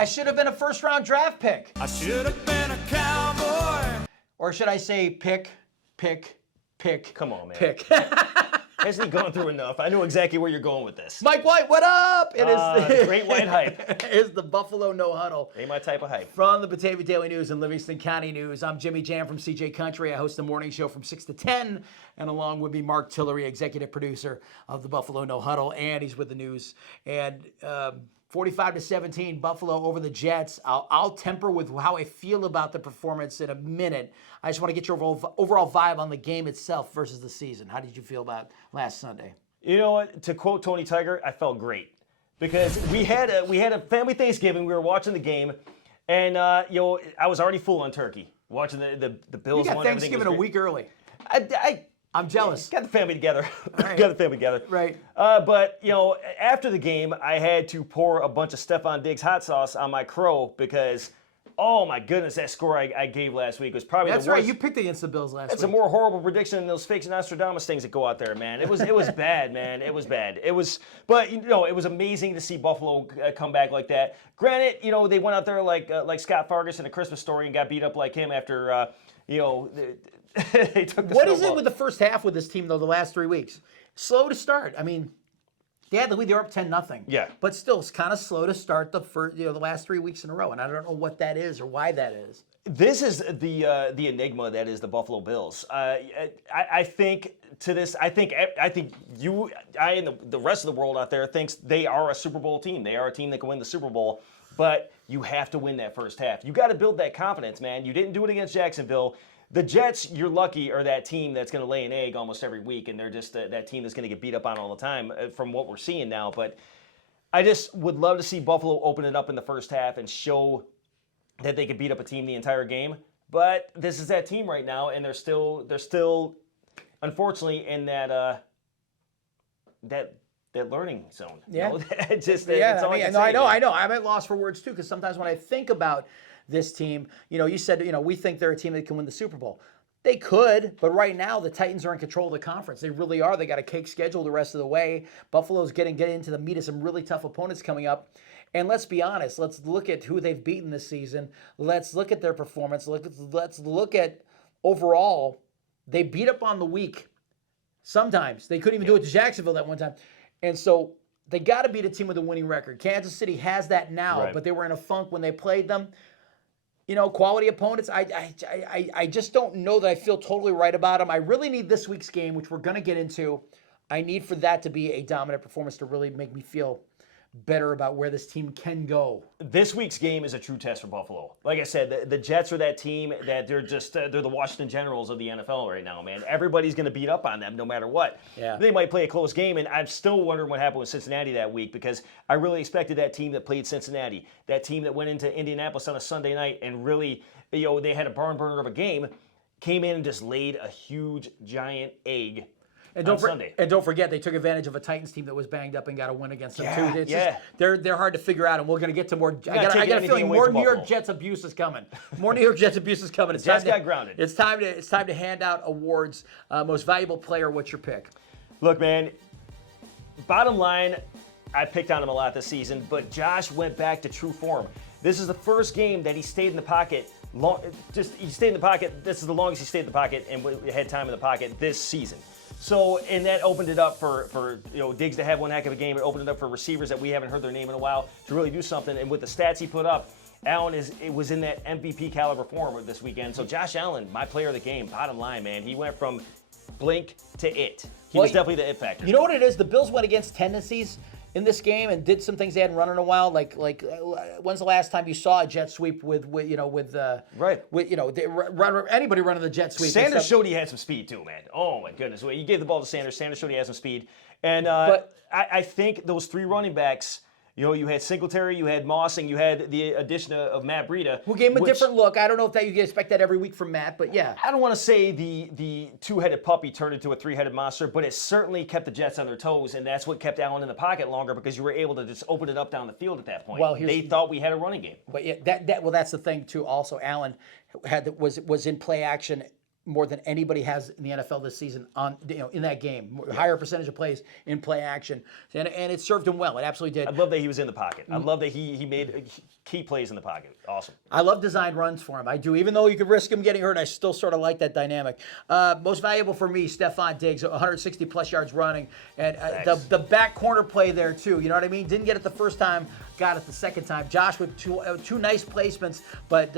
I should have been a first-round draft pick. I should have been a cowboy. Or should I say pick. Come on, man. Pick. Hasn't he gone through enough? I know exactly where you're going with this. Mike White, what up? It is Great white hype. It's the Buffalo No-Huddle. Ain't my type of hype. From the Batavia Daily News and Livingston County News, I'm Jimi Jamm from CJ Country. I host the morning show from 6 to 10, and along with me, Marc Tillery, executive producer of the Buffalo No-Huddle, and he's with the news. And 45-17, Buffalo over the Jets. I'll temper with how I feel about the performance in a minute. I just want to get your overall vibe on the game itself versus the season. How did you feel about last Sunday? You know what? To quote Tony Tiger, I felt great because we had a family Thanksgiving. We were watching the game, and I was already full on turkey watching the Bills. You got Thanksgiving a week early. I'm jealous. Got the family together. Right. Got the family together. Right. But after the game, I had to pour a bunch of Stephon Diggs hot sauce on my crow because, oh my goodness, that score I gave last week was probably That's the worst. right. You picked against the Bills last week. It's a more horrible prediction than those fake Nostradamus things that go out there, man. It was bad, man. It was bad. It was amazing to see Buffalo come back like that. Granted, they went out there like Scott Fargus in A Christmas Story and got beat up like him after they took the What is it snowball. with the first half with this team, though, the last 3 weeks? Slow to start. I mean, they had the lead. They were up 10-0. Yeah. But still, it's kind of slow to start the last 3 weeks in a row, and I don't know what that is or why that is. This is the enigma that is the Buffalo Bills. I think you, and the rest of the world out there thinks they are a Super Bowl team. They are a team that can win the Super Bowl, but you have to win that first half. You got to build that confidence, man. You didn't do it against Jacksonville. The Jets, you're lucky, are that team that's going to lay an egg almost every week, and they're just that team that's going to get beat up on all the time from what we're seeing now. But I just would love to see Buffalo open it up in the first half and show that they could beat up a team the entire game. But this is that team right now, and they're still unfortunately in that learning zone. Yeah. I know. I'm at loss for words too, because sometimes when I think about this team, you said, we think they're a team that can win the Super Bowl. They could, but right now the Titans are in control of the conference. They really are. They got a cake schedule the rest of the way. Buffalo's getting into the meat of some really tough opponents coming up. And let's be honest. Let's look at who they've beaten this season. Let's look at their performance. Let's look at overall. They beat up on the weak. Sometimes they couldn't even do it to Jacksonville that one time, and so they got to beat a team with a winning record. Kansas City has that now, right. But they were in a funk when they played them. Quality opponents. I just don't know that I feel totally right about them. I really need this week's game, which we're going to get into. I need for that to be a dominant performance to really make me feel better about where this team can go. This week's game is a true test for Buffalo. Like I said, the Jets are that team that they're the Washington Generals of the NFL right now, man. Everybody's going to beat up on them no matter what. Yeah. They might play a close game, and I'm still wondering what happened with Cincinnati that week because I really expected that team that played Cincinnati, that team that went into Indianapolis on a Sunday night and really, they had a barn burner of a game, came in and just laid a huge, giant egg. And don't forget, they took advantage of a Titans team that was banged up and got a win against them too. It's just, they're hard to figure out, and we're going to get to more. I got a feeling more New York Jets abuse is coming. More New York Jets abuse is coming. Jets got grounded. It's time to hand out awards. Most valuable player. What's your pick? Look, man. Bottom line, I picked on him a lot this season, but Josh went back to true form. This is the first game that he stayed in the pocket. He stayed in the pocket. This is the longest he stayed in the pocket and had time in the pocket this season. So, and that opened it up for Diggs to have one heck of a game. It opened it up for receivers that we haven't heard their name in a while to really do something. And with the stats he put up, Allen was in that MVP caliber form this weekend. So Josh Allen, my player of the game, bottom line, man, he went from blink to it. He was definitely the it factor. You know what it is? The Bills went against tendencies in this game and did some things they hadn't run in a while. Like when's the last time you saw a jet sweep with anybody running the jet sweep? Sanders showed he had some speed too, man. Oh my goodness, you gave the ball to Sanders. Sanders showed he had some speed, and I think those three running backs. You had Singletary, you had Moss, and you had the addition of Matt Breida. Who gave him a different look. I don't know if you can expect that every week from Matt, but yeah. I don't want to say the two-headed puppy turned into a three-headed monster, but it certainly kept the Jets on their toes, and that's what kept Allen in the pocket longer because you were able to just open it up down the field at that point. Well, they thought we had a running game. But yeah, that's the thing too. Also, Allen was in play action more than anybody has in the NFL this season in that game. Higher percentage of plays in play action, and it served him well. It absolutely did. I love that he was in the pocket. I love that he key plays in the pocket. Awesome. I love designed runs for him. I do. Even though you could risk him getting hurt, I still sort of like that dynamic. Most valuable for me, Stephon Diggs, 160-plus yards running. And the back corner play there, too. You know what I mean? Didn't get it the first time, got it the second time. Josh with two nice placements, but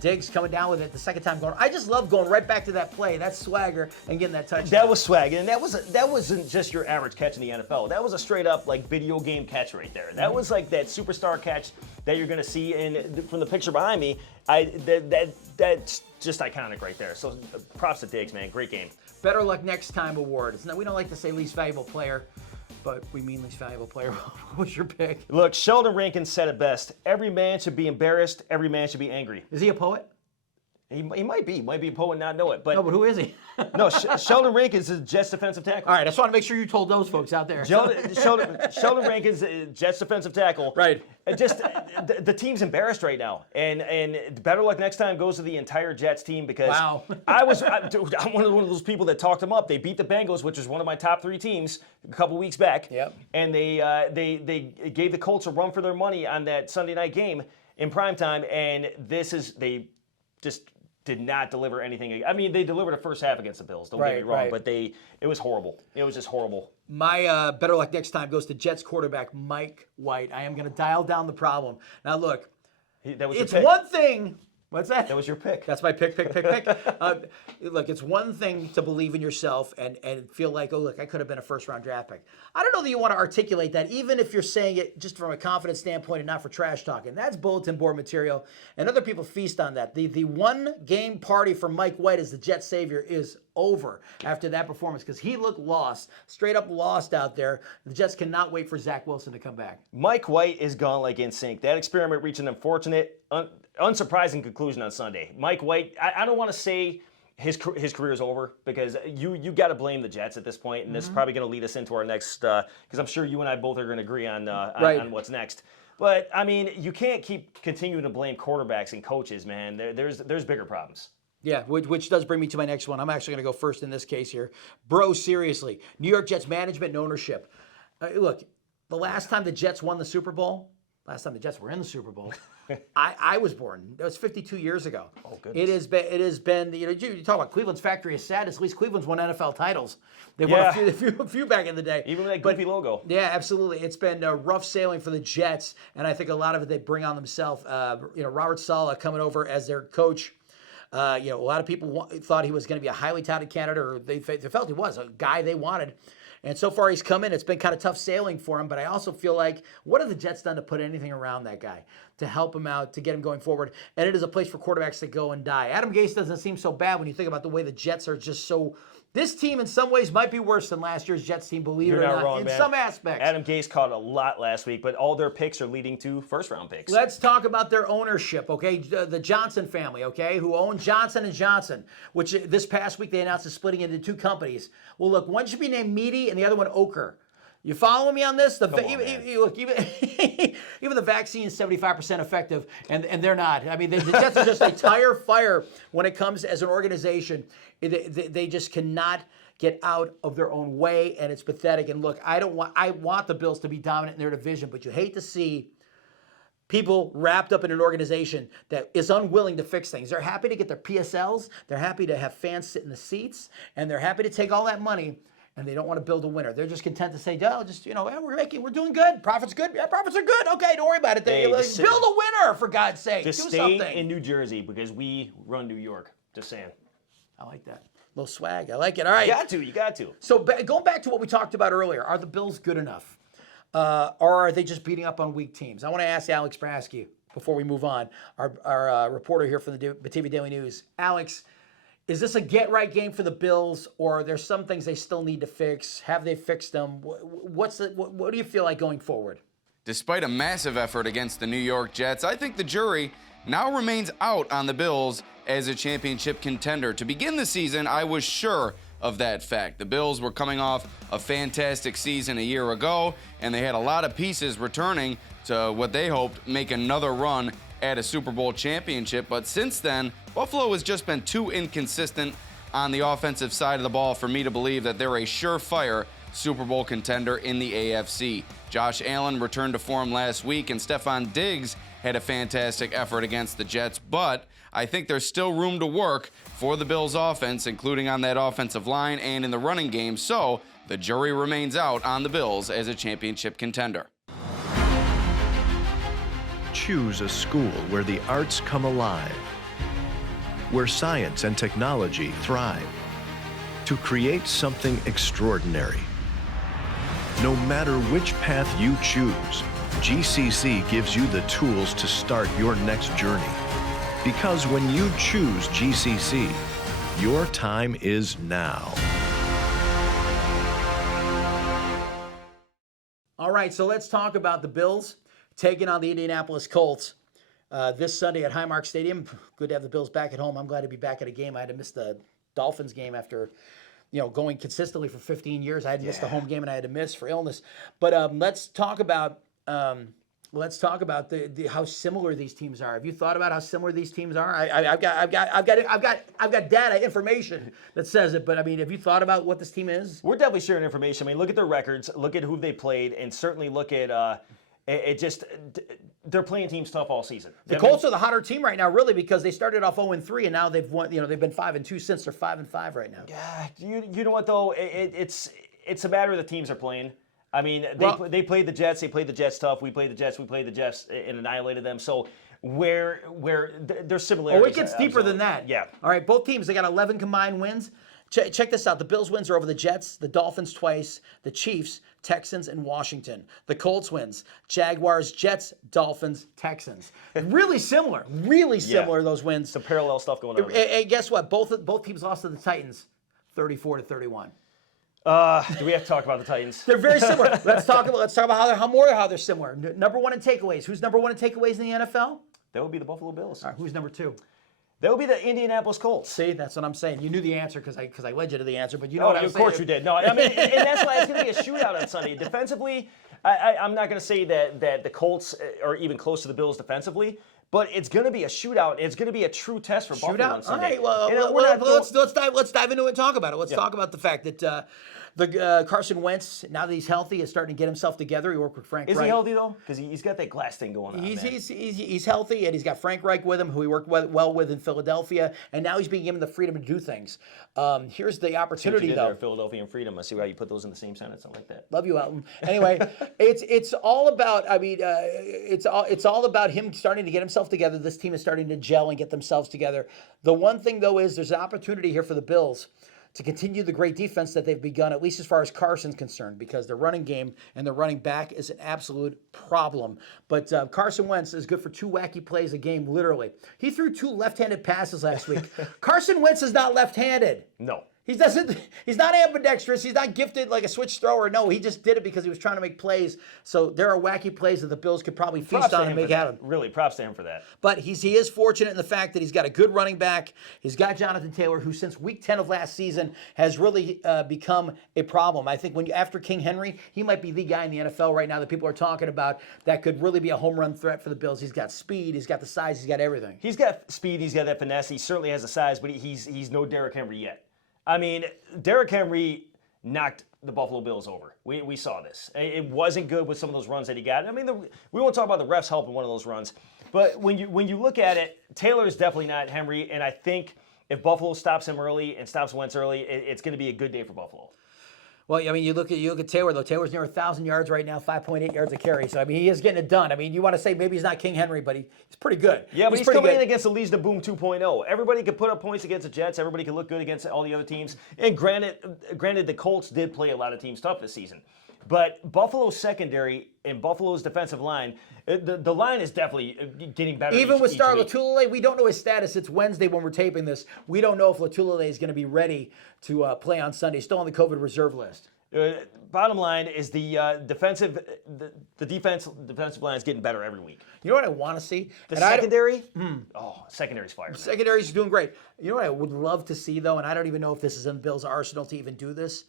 Diggs coming down with it the second time going. I just love going right back to that play, that swagger, and getting that touchdown. That was swag, and that wasn't just your average catch in the NFL. That was a straight up like video game catch right there. That was like that superstar catch that you're going to see from the picture behind me. That's just iconic right there. So props to Diggs, man. Great game. Better luck next time award. We don't like to say least valuable player, but we mean least valuable player. What was your pick? Look, Sheldon Rankins said it best. Every man should be embarrassed. Every man should be angry. Is he a poet? He might be. Might be a poet and not know it. But no, but who is he? No, Sheldon Rankins is Jets defensive tackle. All right, I just want to make sure you told those folks out there. Sheldon Rankins is Jets defensive tackle. Right. Just the team's embarrassed right now, and better luck next time goes to the entire Jets team because wow. I'm one of those people that talked them up. They beat the Bengals, which is one of my top 3 teams, a couple weeks back. Yep. And they gave the Colts a run for their money on that Sunday night game in primetime, and they just did not deliver anything. I mean, they delivered a first half against the Bills. Don't get me wrong, but it was horrible. It was just horrible. My better luck next time goes to Jets quarterback Mike White. I am going to dial down the problem. Now, look, it's one thing. What's that? That was your pick. That's my pick. Look, it's one thing to believe in yourself and feel like, oh, look, I could have been a first-round draft pick. I don't know that you want to articulate that, even if you're saying it just from a confidence standpoint and not for trash talking. That's bulletin board material, and other people feast on that. The one-game party for Mike White as the Jets savior is over after that performance because he looked lost, straight up lost out there. The Jets cannot wait for Zach Wilson to come back. Mike White is gone like in sync. That experiment reached an unfortunate, unsurprising conclusion on Sunday. Mike White, I don't want to say his career is over because you got to blame the Jets at this point, and this is probably going to lead us into our next, because I'm sure you and I both are going to agree on what's next. But, I mean, you can't keep continuing to blame quarterbacks and coaches, man. There's bigger problems. Yeah, which does bring me to my next one. I'm actually going to go first in this case here. Bro, seriously. New York Jets management and ownership. Look, the last time the Jets won the Super Bowl, last time the Jets were in the Super Bowl, I was born. That was 52 years ago. Oh, goodness. It has been, you talk about Cleveland's factory of sadness. At least Cleveland's won NFL titles. They won a few back in the day. Even with that goofy logo. Yeah, absolutely. It's been rough sailing for the Jets, and I think a lot of it they bring on themselves. Robert Saleh coming over as their coach. A lot of people thought he was going to be a highly touted candidate, or they felt he was a guy they wanted. And so far he's come in. It's been kind of tough sailing for him, but I also feel like, what have the Jets done to put anything around that guy, to help him out, to get him going forward? And it is a place for quarterbacks to go and die. Adam Gase doesn't seem so bad when you think about the way the Jets are just so... This team, in some ways, might be worse than last year's Jets team, believe it or not, wrong, in man. some aspects. Adam Gase caught a lot last week, but all their picks are leading to first-round picks. Let's talk about their ownership, okay? The Johnson family, okay, who own Johnson & Johnson, which this past week they announced is splitting into 2 companies. Well, look, one should be named Meaty and the other one Ochre. You following me on this? Look, even the vaccine is 75% effective, and they're not. I mean, the Jets are just a tire fire when it comes as an organization. They just cannot get out of their own way, and it's pathetic. And look, I want the Bills to be dominant in their division, but you hate to see people wrapped up in an organization that is unwilling to fix things. They're happy to get their PSLs, they're happy to have fans sit in the seats, and they're happy to take all that money, and they don't want to build a winner. They're just content to say, we're doing good. Profits good. Yeah, profits are good. Okay, don't worry about it. Build a winner, for God's sake. Just do stay something. in New Jersey because we run New York. Just saying. I like that. A little swag. I like it. All right. You got to. So going back to what we talked about earlier, are the Bills good enough? Or are they just beating up on weak teams? I want to ask Alex Brasky before we move on, our reporter here from the Batavia Daily News. Alex, is this a get-right game for the Bills, or are there some things they still need to fix? Have they fixed them? What do you feel like going forward? Despite a massive effort against the New York Jets, I think the jury now remains out on the Bills as a championship contender. To begin the season, I was sure of that fact. The Bills were coming off a fantastic season a year ago, and they had a lot of pieces returning to what they hoped make another run at a Super Bowl championship. But since then, Buffalo has just been too inconsistent on the offensive side of the ball for me to believe that they're a surefire Super Bowl contender in the AFC. Josh Allen returned to form last week, and Stephon Diggs had a fantastic effort against the Jets, but I think there's still room to work for the Bills' offense, including on that offensive line and in the running game, so the jury remains out on the Bills as a championship contender. Choose a school where the arts come alive, where science and technology thrive, to create something extraordinary. No matter which path you choose, GCC gives you the tools to start your next journey. Because when you choose GCC, your time is now. All right, so let's talk about the Bills taking on the Indianapolis Colts this Sunday at Highmark Stadium. Good to have the Bills back at home. I'm glad to be back at a game. I had to miss the Dolphins game after, going consistently for 15 years. I had missed a home game and I had to miss for illness. But let's talk about the how similar these teams are. Have you thought about how similar these teams are? I've got data, information that says it. But I mean, have you thought about what this team is? We're definitely sharing information. I mean, look at their records, look at who they played, and certainly look at they're playing teams tough all season. The Colts are the hotter team right now, really, because they started off 0-3 and now they've won. They've been 5-2 since they're 5-5 right now. Yeah, you know what though? It's a matter of the teams are playing. I mean, they played the Jets. They played the Jets tough. We played the Jets. And annihilated them. So where there's similarities. Oh, it gets deeper than that. Yeah. All right, both teams, they got 11 combined wins. Check this out. The Bills wins are over the Jets, the Dolphins twice, the Chiefs, Texans, and Washington. The Colts wins, Jaguars, Jets, Dolphins, Texans. Really similar, those wins. Some parallel stuff going on. And guess what? Both teams lost to the Titans, 34-31. Do we have to talk about the Titans? They're very similar. Let's talk about how they're similar. Number one in takeaways. Who's number one in takeaways in the NFL? That would be the Buffalo Bills. All right, who's number two? That would be the Indianapolis Colts. See, that's what I'm saying. You knew the answer because I led you to the answer, but you know what I'm saying. Of course you did. No, I mean, and that's why it's going to be a shootout on Sunday. Defensively, I'm not going to say that the Colts are even close to the Bills defensively, but it's going to be a shootout. It's going to be a true test for Buffalo on Sunday. All right, well, let's dive into it and talk about it. Let's talk about the fact that Carson Wentz, now that he's healthy, is starting to get himself together. He worked with Frank Reich. Is he healthy, though? Because he's got that glass thing going on. He's healthy, and he's got Frank Reich with him, who he worked well with in Philadelphia, and now he's being given the freedom to do things. Here's the opportunity, though. Philadelphia and freedom. I see why you put those in the same sentence. I like that. Love you, Elton. Anyway, it's all about. I mean, it's all about him starting to get himself together. This team is starting to gel and get themselves together. The one thing, though, is there's an opportunity here for the Bills to continue the great defense that they've begun, at least as far as Carson's concerned, because their running game and their running back is an absolute problem. But Carson Wentz is good for 2 wacky plays a game, literally. He threw 2 left-handed passes last week. Carson Wentz is not left-handed. No. He's not ambidextrous. He's not gifted like a switch thrower. No, he just did it because he was trying to make plays. So there are wacky plays that the Bills could probably feast on and make at him. Really, props to him for that. But he is fortunate in the fact that he's got a good running back. He's got Jonathan Taylor, who since week 10 of last season has really become a problem. I think after King Henry, he might be the guy in the NFL right now that people are talking about that could really be a home run threat for the Bills. He's got speed. He's got the size. He's got everything. He's got speed. He's got that finesse. He certainly has the size, but he's no Derrick Henry yet. I mean, Derrick Henry knocked the Buffalo Bills over. We saw this. It wasn't good with some of those runs that he got. I mean, we won't talk about the refs helping one of those runs, but when you look at it, Taylor is definitely not Henry, and I think if Buffalo stops him early and stops Wentz early, it's going to be a good day for Buffalo. Well, I mean, you look at Taylor, though. Taylor's near 1,000 yards right now, 5.8 yards a carry. So, I mean, he is getting it done. I mean, you want to say maybe he's not King Henry, but he's pretty good. Yeah, but he's coming in against the Legion of Boom 2.0. Everybody could put up points against the Jets. Everybody could look good against all the other teams. And granted, the Colts did play a lot of teams tough this season. But Buffalo's secondary and Buffalo's defensive line, the line is definitely getting better. Even with Star week. Lotulelei, we don't know his status. It's Wednesday when we're taping this. We don't know if Lotulelei is going to be ready to play on Sunday. Still on the COVID reserve list. Bottom line is the defensive line is getting better every week. You know what I want to see? The secondary? Secondary's fire. Secondary's doing great. You know what I would love to see, though, and I don't even know if this is in Bill's arsenal to even do this,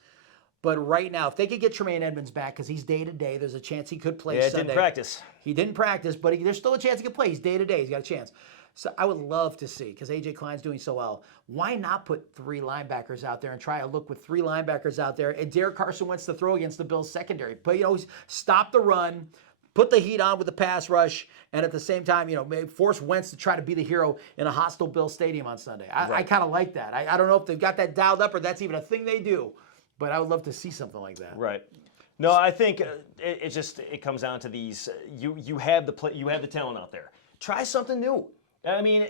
but right now, if they could get Tremaine Edmonds back, because he's day-to-day, there's a chance he could play Sunday. Didn't practice. He didn't practice, but there's still a chance he could play. He's day-to-day. He's got a chance. So I would love to see, because A.J. Klein's doing so well, why not put 3 linebackers out there and try a look with 3 linebackers out there and dare Carson Wentz to throw against the Bills secondary? But, stop the run, put the heat on with the pass rush, and at the same time, maybe force Wentz to try to be the hero in a hostile Bill Stadium on Sunday. I kind of like that. I don't know if they've got that dialed up or that's even a thing they do, but I would love to see something like that. Right. No, I think it comes down to these. You have the talent out there. Try something new. I mean,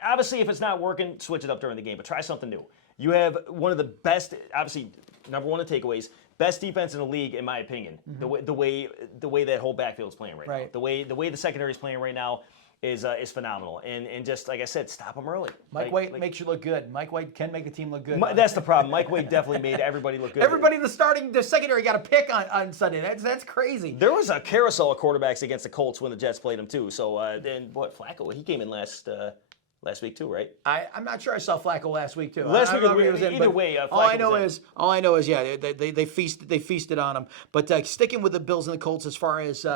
obviously, if it's not working, switch it up during the game, but try something new. You have one of the best, obviously, number one in takeaways, best defense in the league, in my opinion. The way that whole backfield is playing right now. The way the secondary is playing right now is phenomenal. And just like I said, stop them early. Mike White makes you look good. Mike White can make a team look good. That's the problem. Mike White definitely made everybody look good. Everybody in the secondary got a pick on Sunday. That's crazy. There was a carousel of quarterbacks against the Colts when the Jets played them too. So then Flacco, he came in last week too, right? I'm not sure I saw Flacco last week too. Last week he was in, either way, all I know is yeah, they feasted on him. But sticking with the Bills and the Colts as far as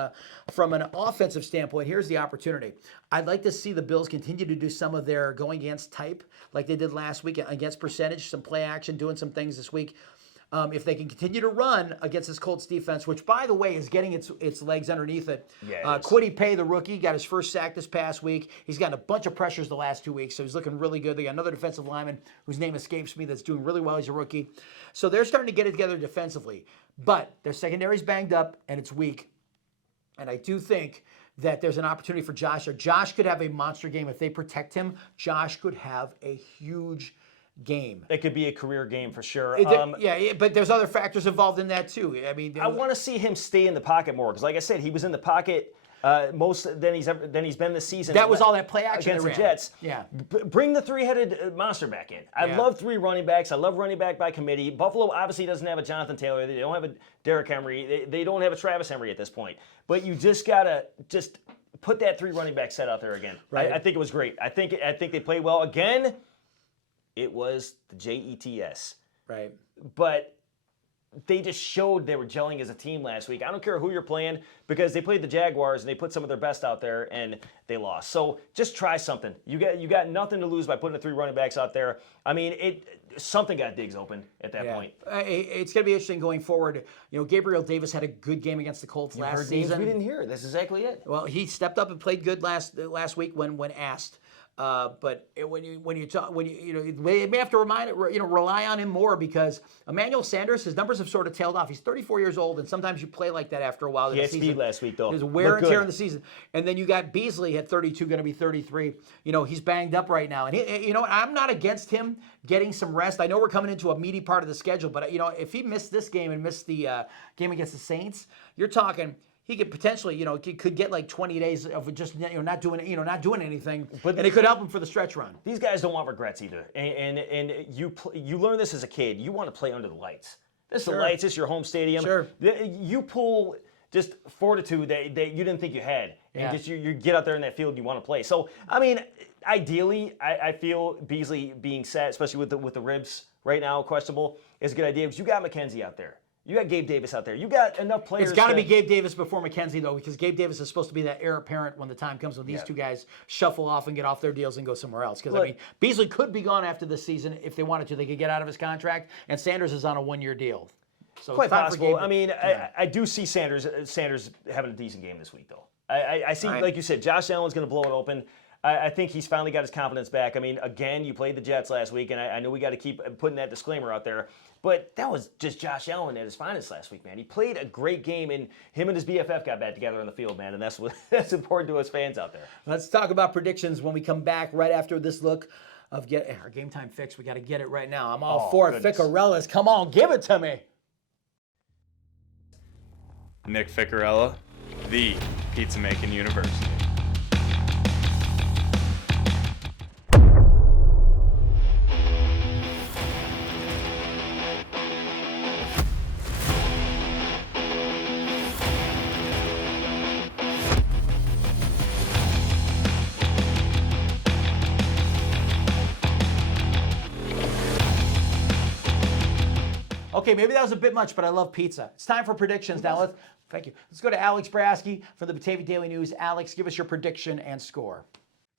from an offensive standpoint, here's the opportunity. I'd like to see the Bills continue to do some of their going against type like they did last week against percentage, some play action, doing some things this week. If they can continue to run against this Colts defense, which, by the way, is getting its legs underneath it. Yeah, Kwity Paye, the rookie, got his first sack this past week. He's gotten a bunch of pressures the last 2 weeks, so he's looking really good. They got another defensive lineman whose name escapes me that's doing really well. He's a rookie. So they're starting to get it together defensively. But their secondary's banged up, and it's weak. And I do think that there's an opportunity for Josh. Or Josh could have a monster game. If they protect him, Josh could have a huge game. It could be a career game for sure. Yeah, but there's other factors involved in that too. I mean, I want to see him stay in the pocket more because, like I said, he was in the pocket most than he's been this season. That was all that play action against the Jets. Yeah, bring the three-headed monster back in. I love three running backs. I love running back by committee. Buffalo obviously doesn't have a Jonathan Taylor. They don't have a Derrick Henry. They don't have a Travis Henry at this point. But you just gotta put that three running back set out there again. Right. I think it was great. I think they played well again. It was the Jets. Right. But they just showed they were gelling as a team last week. I don't care who you're playing because they played the Jaguars and they put some of their best out there and they lost. So just try something. You got nothing to lose by putting the three running backs out there. I mean, something got Diggs open at that point. It's going to be interesting going forward. Gabriel Davis had a good game against the Colts last season. We didn't hear it. That's exactly it. Well, he stepped up and played good last week when asked. But when you may have to rely on him more because Emmanuel Sanders, his numbers have sort of tailed off. He's 34 years old, and sometimes you play like that after a while. He had speed last week, though. There's wear and tear in the season, and then you got Beasley at 32, going to be 33. He's banged up right now, and I'm not against him getting some rest. I know we're coming into a meaty part of the schedule, but if he missed this game and missed the game against the Saints, you're talking. He could potentially, could get like 20 days of just, not doing anything, and it could help him for the stretch run. These guys don't want regrets either, and you learn this as a kid. You want to play under the lights. This is the lights. This is your home stadium. Sure. You pull just fortitude that you didn't think you had, and just you get out there in that field and you want to play. So I mean, ideally, I feel Beasley being set, especially with the ribs right now questionable, is a good idea because you got McKenzie out there. You got Gabe Davis out there. You got enough players. It's got to be Gabe Davis before McKenzie, though, because Gabe Davis is supposed to be that heir apparent when the time comes when these two guys shuffle off and get off their deals and go somewhere else. Because, Beasley could be gone after this season if they wanted to. They could get out of his contract, and Sanders is on a one-year deal. So quite possible. I mean, I do see Sanders having a decent game this week, though. I see, like you said, Josh Allen's going to blow it open. I think he's finally got his confidence back. I mean, again, you played the Jets last week, and I know we got to keep putting that disclaimer out there. But that was just Josh Allen at his finest last week, man. He played a great game, and him and his BFF got back together on the field, man, and that's important to us fans out there. Let's talk about predictions when we come back right after this look of our game time fix. We got to get it right now. I'm all for it. Ficarella's. Come on, give it to me. Nick Ficarella, the pizza making university. Okay, maybe that was a bit much, but I love pizza. It's time for predictions now. Thank you. Let's go to Alex Brasky for the Batavia Daily News. Alex, give us your prediction and score.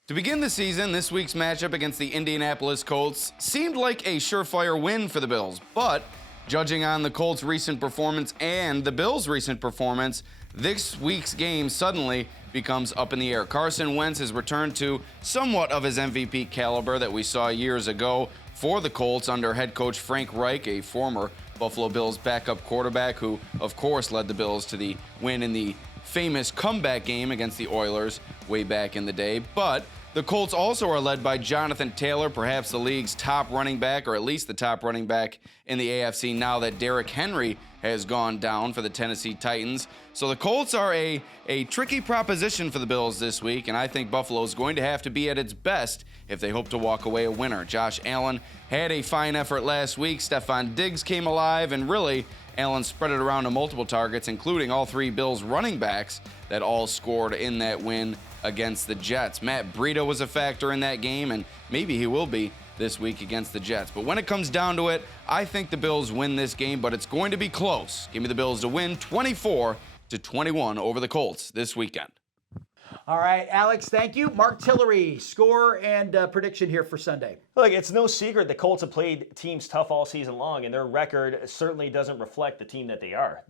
To begin the season, this week's matchup against the Indianapolis Colts seemed like a surefire win for the Bills, but judging on the Colts' recent performance and the Bills' recent performance, this week's game suddenly becomes up in the air. Carson Wentz has returned to somewhat of his MVP caliber that we saw years ago for the Colts under head coach Frank Reich, a former Buffalo Bills backup quarterback who, of course, led the Bills to the win in the famous comeback game against the Oilers way back in the day. But the Colts also are led by Jonathan Taylor, perhaps the league's top running back, or at least the top running back in the AFC now that Derrick Henry has gone down for the Tennessee Titans. So the Colts are a tricky proposition for the Bills this week, and I think Buffalo is going to have to be at its best if they hope to walk away a winner. Josh Allen had a fine effort last week. Stephon Diggs came alive, and really, Allen spread it around to multiple targets, including all three Bills running backs that all scored in that win against the Jets. Matt Breida was a factor in that game, and maybe he will be this week against the Jets. But when it comes down to it, I think the Bills win this game, but it's going to be close. Give me the Bills to win 24-21 over the Colts this weekend. All right, Alex, thank you. Marc Tillery, score and prediction here for Sunday. Look, it's no secret the Colts have played teams tough all season long, and their record certainly doesn't reflect the team that they are.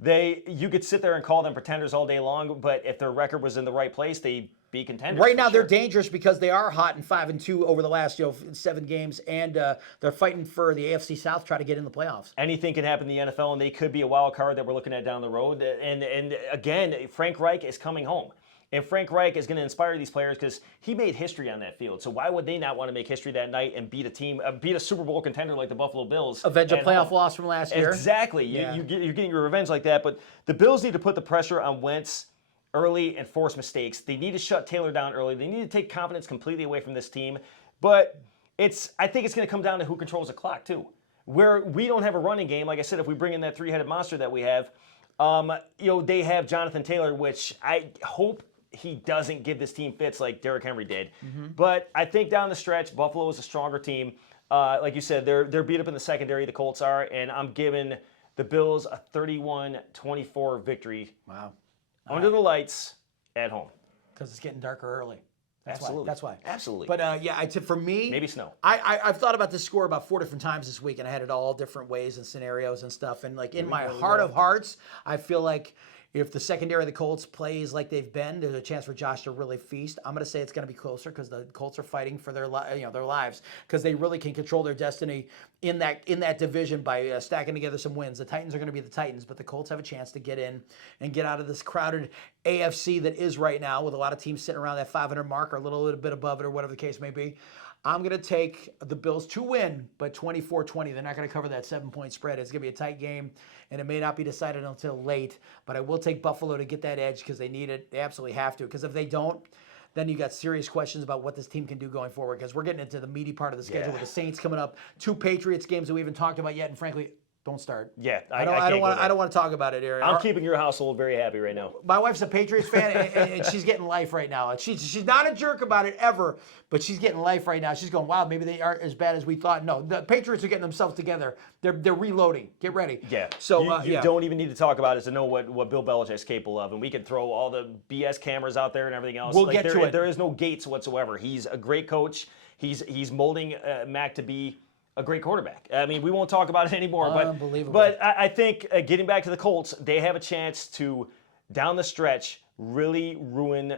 You could sit there and call them pretenders all day long, but if their record was in the right place, they'd be contenders. Right now, sure. they're dangerous because they are hot and 5-2 over the last 7 games, and they're fighting for the AFC South, try to get in the playoffs. Anything can happen in the NFL, and they could be a wild card that we're looking at down the road. And again, Frank Reich is coming home. And Frank Reich is going to inspire these players because he made history on that field. So why would they not want to make history that night and beat a Super Bowl contender like the Buffalo Bills? Avenge a playoff loss from last year. Exactly. Yeah. You're getting your revenge like that. But the Bills need to put the pressure on Wentz early and force mistakes. They need to shut Taylor down early. They need to take confidence completely away from this team. But I think it's going to come down to who controls the clock too. Where we don't have a running game, like I said, if we bring in that three-headed monster that we have, they have Jonathan Taylor, which I hope he doesn't give this team fits like Derrick Henry did. Mm-hmm. But I think down the stretch, Buffalo is a stronger team. Like you said, they're beat up in the secondary, the Colts are, and I'm giving the Bills a 31-24 victory. Wow. Under the lights at home. Because it's getting darker early. Absolutely. That's why. Absolutely. But for me, maybe snow. I've thought about this score about 4 different times this week, and I had it all different ways and scenarios and stuff. And like in my heart of hearts, I feel like if the secondary of the Colts plays like they've been, there's a chance for Josh to really feast. I'm going to say it's going to be closer because the Colts are fighting for their lives because they really can control their destiny in that division by stacking together some wins. The Titans are going to be the Titans, but the Colts have a chance to get in and get out of this crowded AFC that is right now with a lot of teams sitting around that 500 mark or a little bit above it or whatever the case may be. I'm going to take the Bills to win, but 24-20. They're not going to cover that 7-point spread. It's going to be a tight game, and it may not be decided until late. But I will take Buffalo to get that edge because they need it. They absolutely have to. Because if they don't, then you got serious questions about what this team can do going forward. Because we're getting into the meaty part of the schedule with the Saints coming up, 2 Patriots games that we haven't talked about yet, and frankly, don't start. Yeah, I don't want to talk about it, Aaron. I'm keeping your household very happy right now. My wife's a Patriots fan, and she's getting life right now. She's not a jerk about it ever, but she's getting life right now. She's going, wow, maybe they aren't as bad as we thought. No, the Patriots are getting themselves together. They're reloading. Get ready. Yeah. So you don't even need to talk about it to know what Bill Belichick's capable of, and we can throw all the BS cameras out there and everything else. We'll get to it. There is no gates whatsoever. He's a great coach. He's molding Mac to be a great quarterback. I mean, we won't talk about it anymore. Unbelievable. But I think getting back to the Colts, they have a chance to, down the stretch, really ruin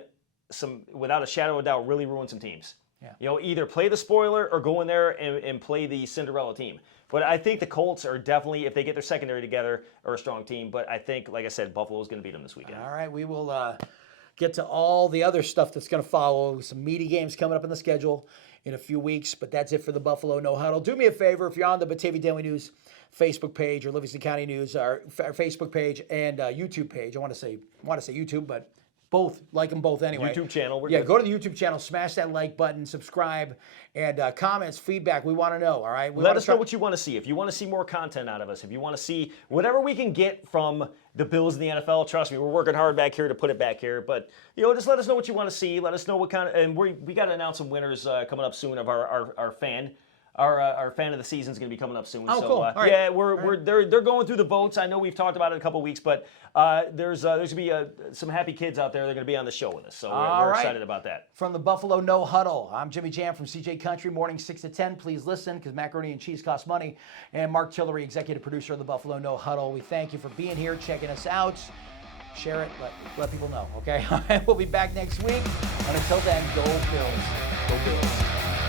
without a shadow of a doubt, really ruin some teams. Yeah. Either play the spoiler or go in there and play the Cinderella team. But I think the Colts are definitely, if they get their secondary together, are a strong team. But I think, like I said, Buffalo is going to beat them this weekend. All right, we will get to all the other stuff that's going to follow. Some meaty games coming up in the schedule in a few weeks, but that's it for the Buffalo No-Huddle. Do me a favor, if you're on the Batavia Daily News Facebook page or Livingston County News, our Facebook page and YouTube page. I want to say YouTube, but both, like them both anyway. YouTube channel. Go to the YouTube channel, smash that like button, subscribe, and comments, feedback. We want to know, all right? Let us know what you want to see. If you want to see more content out of us, if you want to see whatever we can get from the Bills in the NFL, trust me, we're working hard back here to put it back here. But, just let us know what you want to see. Let us know what kind of, and we got to announce some winners coming up soon of our fan. Our fan of the season is going to be coming up soon. Oh, cool. All right. Yeah, they're going through the votes. I know we've talked about it in a couple weeks, but there's going to be some happy kids out there that are going to be on the show with us. So we're excited about that. From the Buffalo No-Huddle, I'm Jimi Jamm from CJ Country, morning 6 to 10. Please listen because macaroni and cheese cost money. And Marc Tillery, executive producer of the Buffalo No-Huddle. We thank you for being here, checking us out. share it, let people know, okay? We'll be back next week. And until then, go Bills. Go Bills.